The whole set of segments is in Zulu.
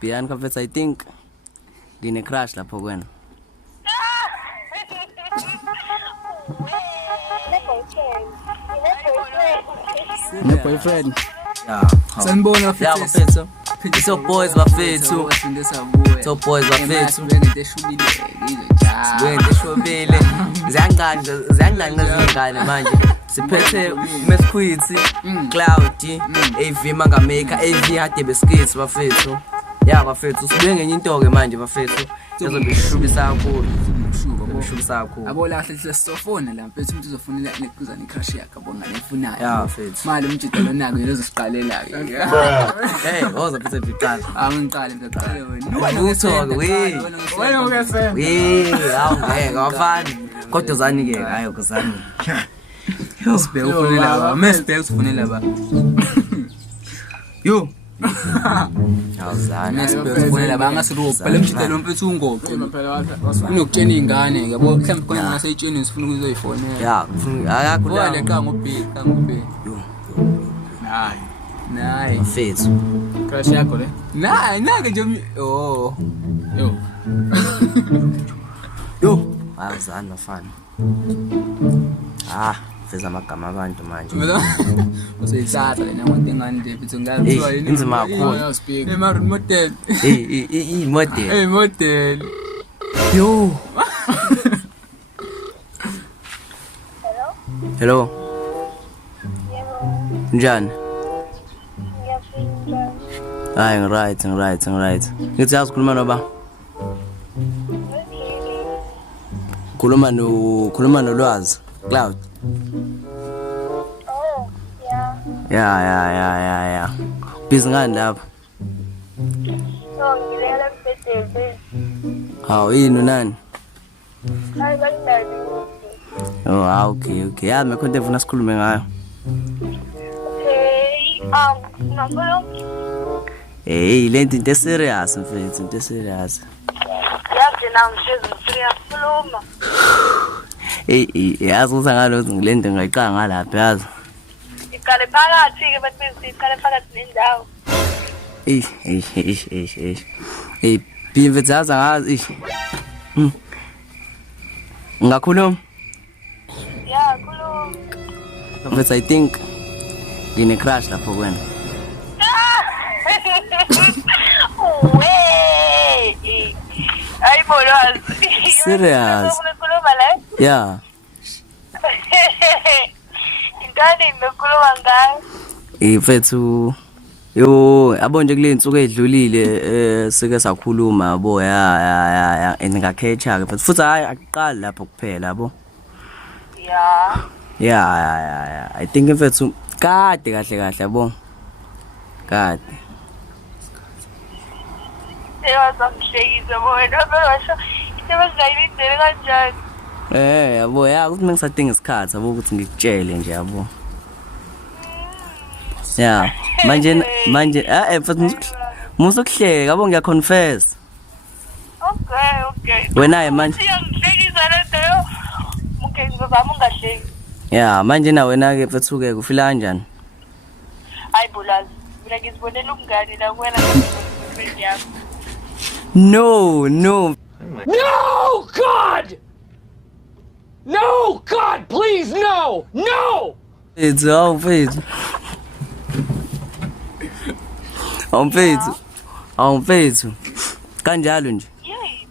Behind confess, I think gine crash lapho kwena. No boyfriend. Yeah. Sanibona Yeah, bafethu. So boys bafethu. So boys bafethu. Wende shobile. Ziyangqanqa zingane manje. Siphethe Mesquiti, Cloudy, AV Mangameka, AV hadebe Skits bafethu. Yeah bafethu, sibuye ngenye into ke manje bafethu. Ezobe ishubisa kakhulu. Ishubisa kakhulu. Abo lahle sesofona la mfethu umuntu uzofonela nekuzana icrush yakhe abonga nefunayo. Yeah bafethu. Mali umjidelo nako lezosiqalela ke. Hey, woza phethe biqala. Angiqale ngiqale wena. Wena we. Wena ukese. We, awungeke wafani. Kodwa uzani ke hayo kuzani. Sphe ufonela ba. Mespe ufonela ba. Yo. Awuzani. Sphe ufonela ba ngasiropa. Phela umjidelo mfethu ungoqo. Unokutshena ingane yabo mhlawumbe khona ngasayitsheni sifuna ukuzoyifonela. Yeah, akakhula. Wale qanga Yo. Nayi. Mfethu. Crush yakho le? Nayi nje oh. Yo. Yo. Awuzani mfana. Feza amagama abantu manje. Usayithatha lena ngoba ingane nje bithi ngakuthiwa yini? Inzima kakhulu. Emaru model. Model. Model. Yo. Hello. Njani? Hayi right. Ngithi asikhuluma noba? Khuluma noLwazi. Cloud. Oh, yeah. Busy ngani lapha? So, ngilela mbedebe. Hawu yini nani? Hayi bandani. Oh, okay. Yeah, mekhonto efuna sikhulume ngayo. Okay, ngakho. Hey, lento into serious mfethu, into serious. Yazi na ngishezi ngiyakhuluma. Yazi ukuthi ngalothi ngilento ngayiqala ngalapha yazi. Iqale phakathi ke bathi iqale phakathi nendawo. Bimfethu yazi ngazi. Ngakhuluma? Yeah, khuluma. Mfethu I think gine crash lapho kwena. Wey. Ay bolazi. Serious? Ukhuluma la? Yeah. Ingane ngikhuluma ngayo. Mfethu yo yabo nje kule insuku edlulile sike sakhuluma yabo ya ngakhetha ke futhi hayi aqala lapho kuphela yabo. Yeah. I think mfethu kade kahle yabo. Kade. Yawazamhlekisa bona phela isebenzayilindele kanjani. Yabo ukuthi mengisadinga isikhathi yabo ukuthi ngikutshele nje yabo. Yeah, manje mfethu musukuhleka yabo ngiyaconfess. Okay. Wena manje. Siyangihlekisa lento yo. Muke ngizozama ungahleki. Yeah, manje na wena ke mfethu ke ufila kanjani? Hayi bolazi. Mina ngizibonela umngane la kuwena friend yakho. No. No, God, please, no. It's all mfethu. Mfethu. Kanjalo nje. Yey.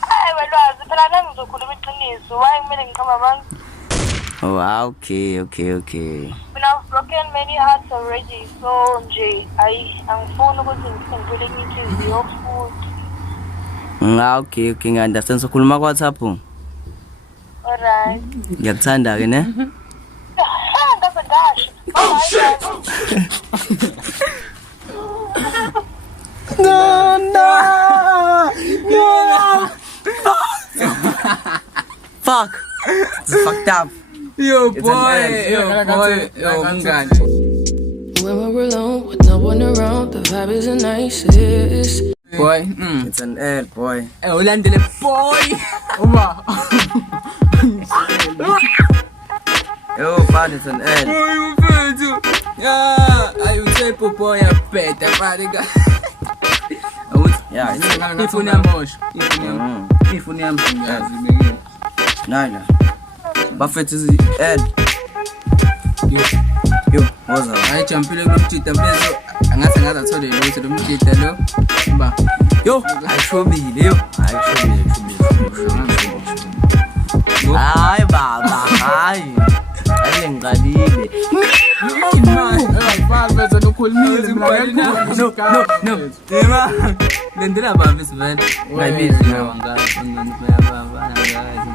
Hayi welwazi phela nami ngizokhuluma iqiniso. Why kumele ngiqhama abantu? Oh, okay. Mina I've broken many hearts already. So nje angifuni ukuthi ngiphendule inhliziyo futhi. Okay, ngiunderstand sokhuluma kwa WhatsApp. Alright. Ngiyakuthanda ke ne? Oh shit. No. Fuck. It's fucked up. Yo boy, mngani. When we're alone with no one around, the vibe is the nicest. Boy, It's an L, boy. ulandele boy. Uma. Yo, man, it's an L. Boy, mfethu. Yeah, ayu type boy apeta pariga. Yeah, ifoni yami bosho. Ifoni yami ngiyazibekile. nala. Bafethu add. Yo, woza. Hayi jumpile kulomjida mfethu. Angathi athole lutho lomjida lo. Ba. Yo, ayishobile yo. Ayishobile. Hayi baba, hayi. Alengiqalile. No. Ema. Lendela baba sivele. Ngayibizi nawe ngazi baba ngazi.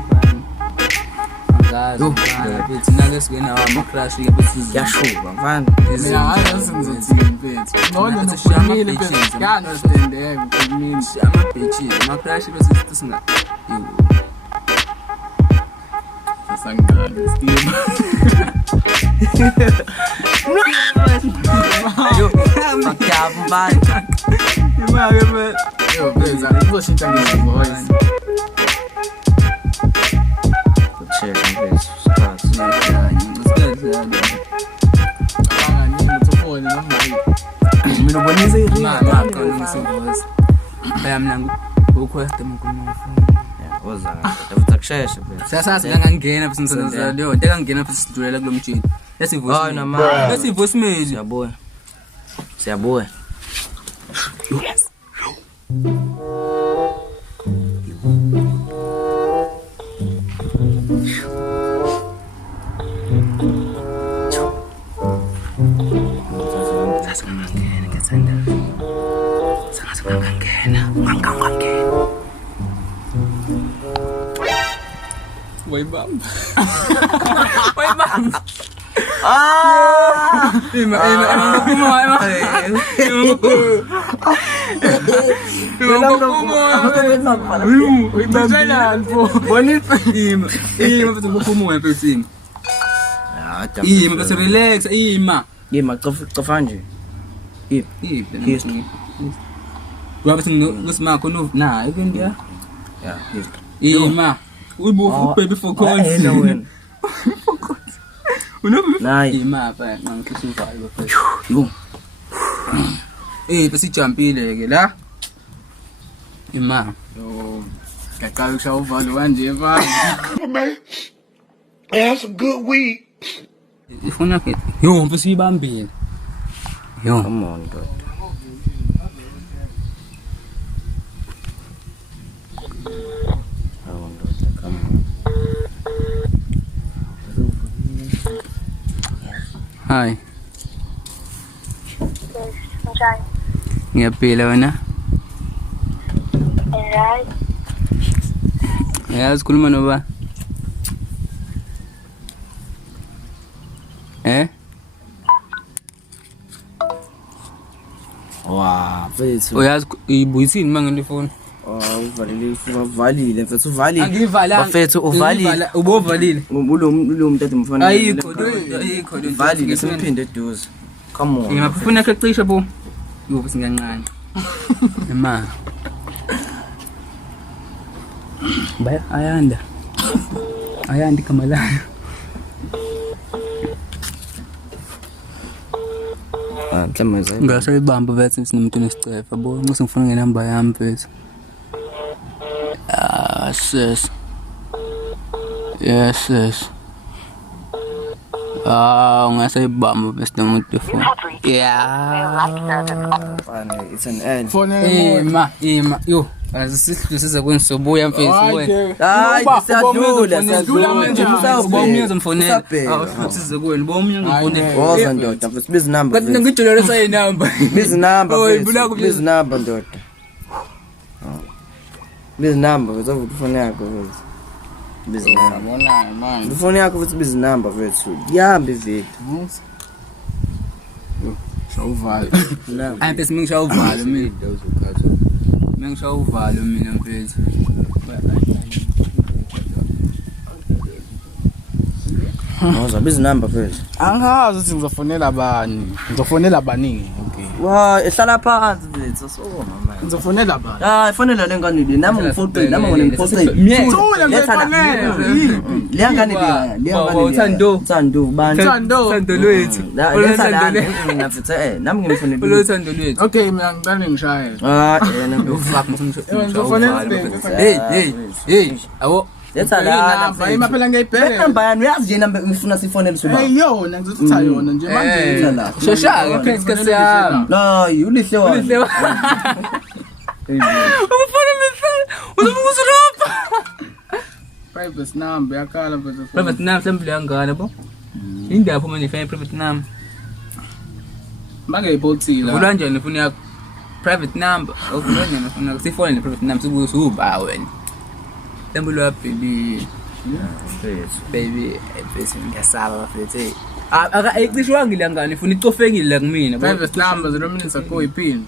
Ngazi nake singena ama crash ke bese yashuba mfana. Mina hayi ngizothini mfethu. Nona noshiyamile mfethu. Ya understand kimi shama bitches. Ama crash bese singa. Sangane scheme. Yo, akavu bani. Imake man. Yo, beza, ngizoshintsha ngevoice. Mina ubonisa iringi. Bayamnanga ukwesta mkhulu. Woza, dafuta kushesha phela. Sasa ngangena futhi ngizenzela leyo nto engangena futhi sidulela kulomjini. Let's voice. Hayi nama. Let's voice mail. Siyabuya. Yes. Sasa ngangena ngesanda. Sasa ngangena. Way bam. Ima. Relax, ima. Ima, cofa nje. Wabe singosimako no na ikundia. Yeah, Ima. Ubu baby for calls. Nayi. Ima pa ngangisuvayo pa. Yo. Bese jumpile ke la. Ima. Yo, kakao kusha uvalo kanje mfana. I have some good weed. Ifuna ke. Yo, mfisi ibambile. Yo. Come on, bro. Hi. Njani? Ngiyaphila wena? Right. Sikhuluma noba? Wow, mfethu. Uyazi ibuyisini mangene ifoni? Uvalile mfethu uvalile. Angivalanga. Bafethu uvalile. Ubovalile. Lo muntu mfana. Ayikho Uvalile simphinde eduze. Come on. Ngiyafuna eqeqisha bo. Yo singanqane. Ema. Baya ayanda kamalana. Mhlawumbe Ngasayibamba vethu sinemuntu nesicefa bo. Ngise ngifuna ngenamba yami vethu. Sis. Yes. Ngasayibamba bese nomuntu phone. it's an end. Ima. Yo. Asisiza kwensobuya mfethu wena. Hayi, siyadlula Ubomnyanzo mfonela. Siza kwenu bomnyanzo mfonela. Woza ndoda, mfethu bizi number. Kanti ngidolorisa inamba. Bizi number. Bizi number ndoda. Bizi number, wethu phone yakho wethu. Bizi number. Bona man. Phone yakho wethu bizi number wethu. Yambi vele. Shawuvalo. Hayi bese mingisha uvalo mina. Mingisha uvalo mina mfethu. Woza bizi number wethu. Angazi ukuthi ngizofonela bani. Ngizofonela abaningi. Okay. Wa ehlala phansi mfethu so mama. Ngizofonela bani? Ifonela lengane le nami ngifoto nami ngimposte. Thula ngizofonela. Lengane Thando bani? Thando lwethu. Nami ngimfonela. Ulothando lwethu. Okay mina ngicela ngishaye. Yena ngifaka Ngizofonela. Hey awo Letha la phela ngiyibheka. Number yami uyazi nje number ngifuna sifonele soba. Hey yona ngizothatha yona nje manje la. Sheshaka phezu kwesiyami. No, ulihle wona. Ubufuna mfana. Uzobuzurapa. Private number yakala mfethu. Private number sample yangana bo. Indapho manje fine private number. Bangayibhothila. Vula njani ufuna yakho private number. Okuvula njani ufuna sifone private number sibuze uba wena. Sample wa baby bese ngiyasaba mfethu. Aka ayicishwa ngilangani ufuna icofekile la kumina. Private number 0 minutes ago ipin.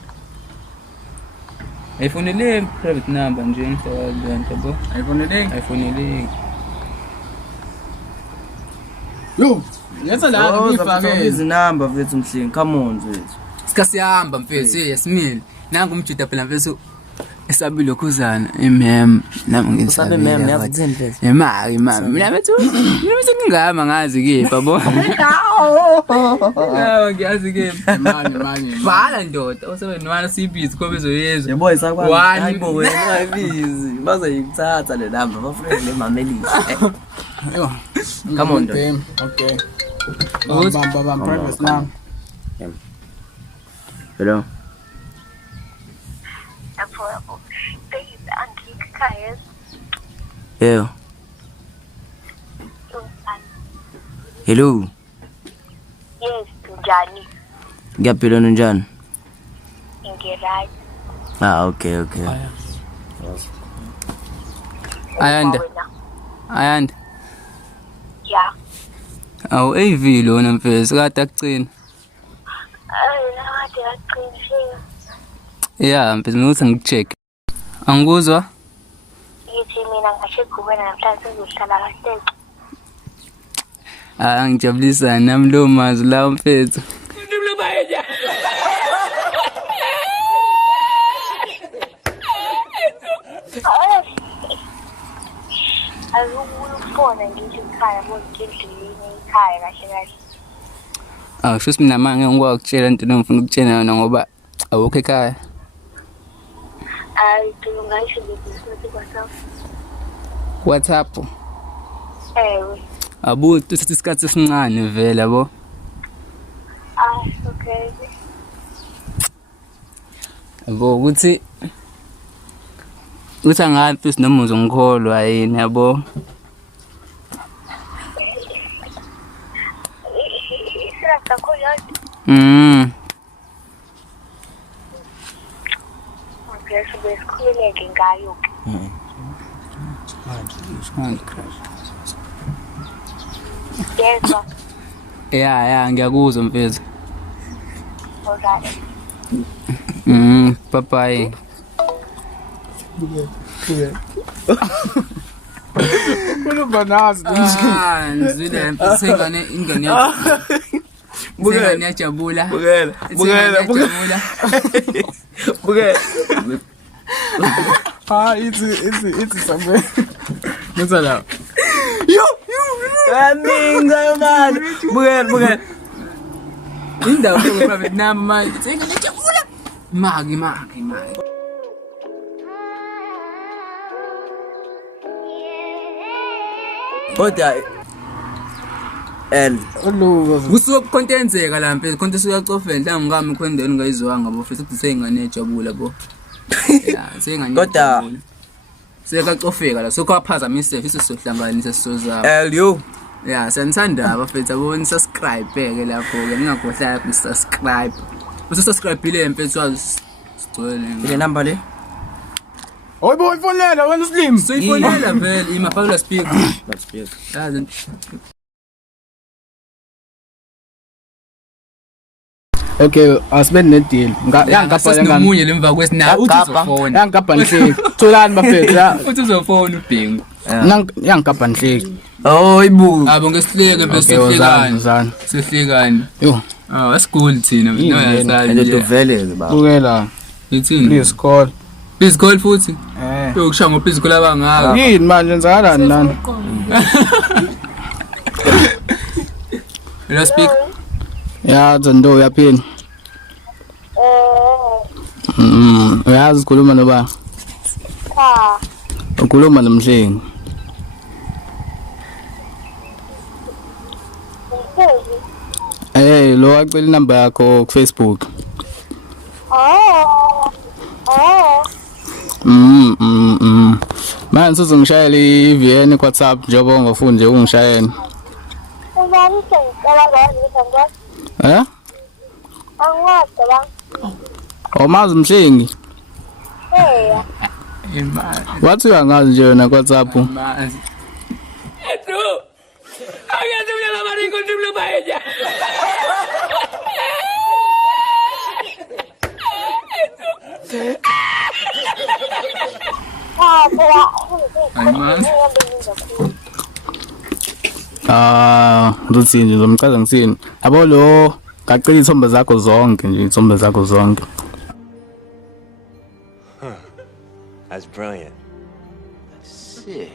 Ayifonele private number nje ngiyabona bo. Ayifonele. Yo, let's la ngifake izinamba mfethu mhlingi. Come on mfethu. Sikasihamba mfethu yesimile. Nangu umjuda phela mfethu esabilo khuzana MM nami ngisabe MM yazi mfethu. Imali mama mina bethu ngingama ngazi kepha bo. Ngiyazi kepha manje. Bhala ndoda osewe nwana sibizi kobe zoyezwa. Yebo isakwazi. Hayibo wena ayibizi. Bazoyithatha le number bafuna le mamelisi. Come on. Okay. Bam private number. Hello. Yeah. Hello. Yes, njani? Ngiyaphila njani? Ngiright. Okay. Ayanda. Yeah. Awu AV lona mfethu kade akucina. Nade aqinile. Yeah, mfethu ngikuthi ngicheck. Angikuzwa? Yithi mina ngashe Gumede namhlanje sizohlala kahle. Ngijabulisa nami lo mazwi la mfethu. Ayufona ngithi ekhaya ngidlile ekhaya kahle. Shuthi mina manje ngikwazi ukutshela into engifuna ukutshela yona ngoba awukho ekhaya. Ngisho ngithi WhatsApp. Ewe. Abuthi sithi isikhathi esincane vele yabo. Okay. Yabo ukuthi ngaphi sinoma uzongikholwa yini yabo. Okay, so besikhululeke ngayo. Yezwa. Yeah, ngiyakuzwa mfethu. Alright. Bye bye. Kulo banazi Nzile mfethu ingane yakho. Bukela niyajabula. Bukela. It's somewhere. Ngizala. Aminga man. Bukela. Indawo private number manje. Ngiyajabula. Maki. Kodwa Kusokucontenzeka la mfethu konke suyacofela la ngami khondeni ngayizwanga bo futhi sengane ejabula bo. Yeah, sengane. Kodwa sekacofeka la sokuphazamisa futhi sizohlanganisa sizozama. Yo. Yeah, sanithanda abafethu abone subscribe ke lapho ke ningakhohlwa ku subscribe. Usubscribe ile mfethu wazi sigcwele. Ile number le. Boy fonela wena slim. Soyifonela vele imafakela speaker. Yeah. Okay, asibe nedeal. Yangikapha nomunye lemva kwesina uthi uzofona. Yangikapha nhleki. Tholani bafethu. Uthi uzofona ubhingu. Yangikapha nhleki. Oh, ibu. Abo ngesihleke bese sihlekani. Sihlekani. Yo. That's cool thina. No yasazi. Ende tuvele ke baba. Bukela. Ithini? Please call. Please call futhi. Yokusha ngo please call abangaka. Yini manje yenzakalani nani? Let's speak. Ya Zando uyaphini. Uyazi ukukhuluma noba? Cha. Ukhuluma nomhlengi. Lo acela inamba yakho ku Facebook. Manje sizongishayela iVN ku WhatsApp njengoba ungafuni nje ungishayela. Awumazi umhlengi? Wathi uyangazi nje wena ku WhatsApp? Ngizothini nje ngizomchaza ngisini. Yabo lo ngacela izithombe zakho zonke nje izithombe zakho zonke. That's brilliant. Sick.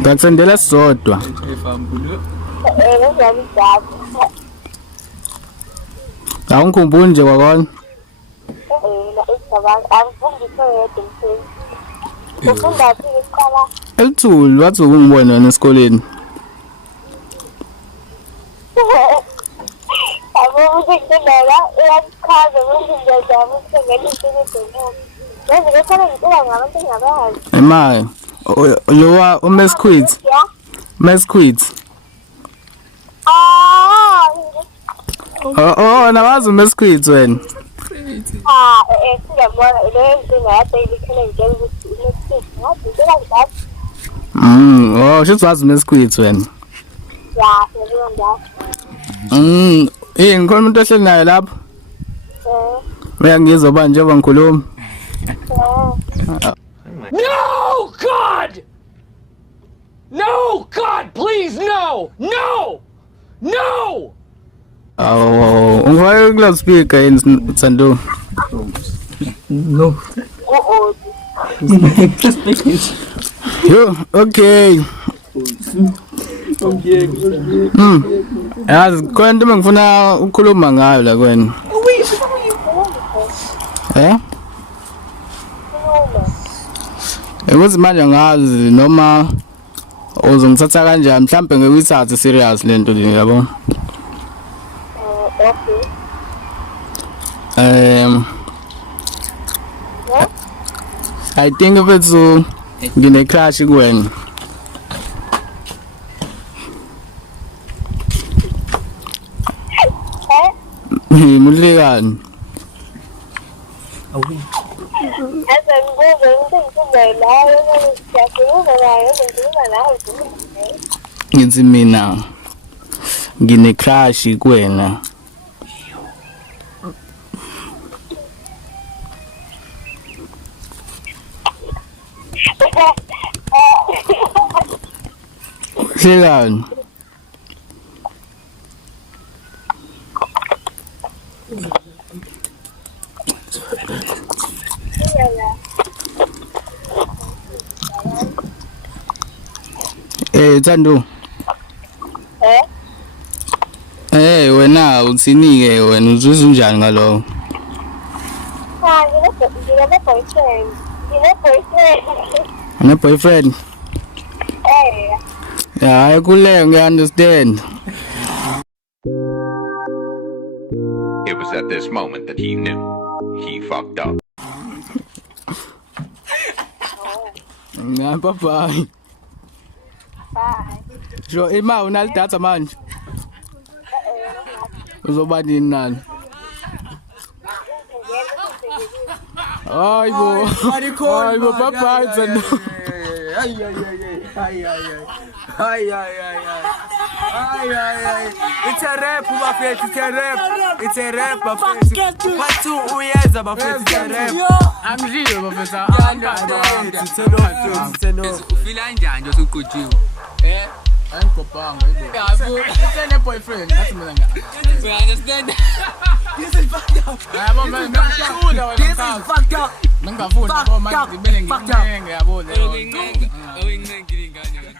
Ngakusendela sodwa. Awungikhumbuli nje kwakona. Elithuli wathi ungibona wena esikoleni. Emaye lo uMesquit. Mesquit. Oh, nawazi uMesquit wena. Oh, shizazi uMesquit wena. Ngikhona umuntu ohleli naye lapho. Uyangizwa ba njengoba ngikhuluma. No, God! No, God, please, no! No! No! Oh, ungifake ku loudspeaker yini Sando? No. Yo, okay. Yazi khona into engifuna ukukhuluma ngayo la kwena. Ukuthi manje ngazi noma uzongithatha kanjani mhlambe ngekuyithatha serious lento le yabo. I think if it's ngine crash kuwena. Mulekani. Ngithi mina ngine crash kuwena. Hlekani. Thando. Wena uthini ke wena uzizwa unjani ngalo? Ngine boyfriend. Yeah, I could understand. It was at this moment that he knew he fucked up. Bye bye. Bye. Jo, ima unalithatha manje. Uzoba nini nani? Hayibo. Hayibo bye bye Zando. Ay. It's a rap, bafethu. It's a rap. It's a rap, bafethu. Part 2 uyeza bafethu. It's a rap. Angidliwe bafethu. Turn off. Ufila kanjani nje usuqotshiwe? Ayingikopanga yebo. Sene boyfriend ngathi mina You understand? This is fucked up. yabo mina ngiyaqula wena. This is fucked up. Ngingafuni ngoba manje ngibele ngiyenge yabo. Awuyincengi ngilingane.